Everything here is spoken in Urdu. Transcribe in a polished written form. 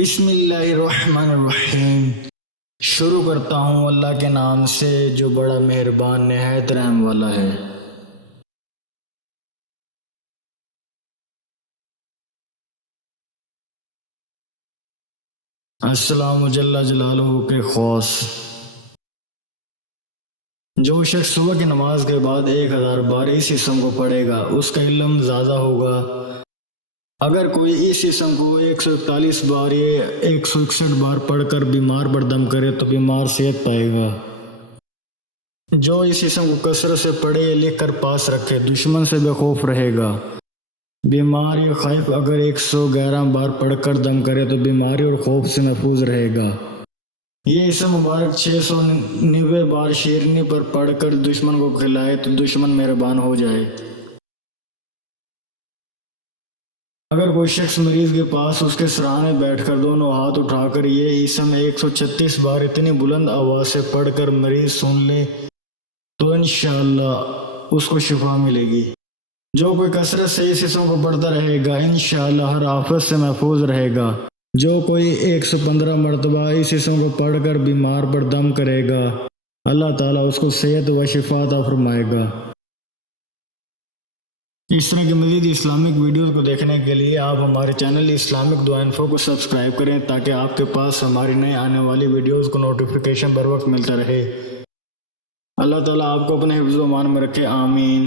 بسم اللہ الرحمن الرحیم۔ شروع کرتا ہوں اللہ کے نام سے جو بڑا مہربان نہایت رحم والا ہے۔ السلام جل جلالہ کے خوص۔ جو شخص صبح کی نماز کے بعد 1000 بار اس اسم کو پڑھے گا اس کا علم زیادہ ہوگا۔ اگر کوئی اس اسم کو 141 بار یا 161 بار پڑھ کر بیمار پر دم کرے تو بیمار صحت پائے گا۔ جو اس اسم کو کثرت سے پڑھے یا لکھ کر پاس رکھے دشمن سے بے خوف رہے گا۔ بیمار یا خائف اگر 111 بار پڑھ کر دم کرے تو بیماری اور خوف سے محفوظ رہے گا۔ یہ اسم مبارک 690 بار شیرنی پر پڑھ کر دشمن کو کھلائے تو دشمن مہربان ہو جائے۔ اگر کوئی شخص مریض کے پاس اس کے سرانے بیٹھ کر دونوں ہاتھ اٹھا کر یہ اسم 136 بار اتنی بلند آواز سے پڑھ کر مریض سن لے تو انشاءاللہ اس کو شفا ملے گی۔ جو کوئی کثرت سے اس اسم کو پڑھتا رہے گا انشاءاللہ ہر آفت سے محفوظ رہے گا۔ جو کوئی 115 مرتبہ اس اسم کو پڑھ کر بیمار پر دم کرے گا اللہ تعالیٰ اس کو صحت و شفا عطا فرمائے گا۔ اس طرح کے مزید اسلامک ویڈیوز کو دیکھنے کے لیے آپ ہمارے چینل اسلامک دعا انفو کو سبسکرائب کریں تاکہ آپ کے پاس ہماری نئے آنے والی ویڈیوز کو نوٹیفیکیشن بر وقت ملتا رہے۔ اللہ تعالیٰ آپ کو اپنے حفظ و امان میں رکھے، آمین۔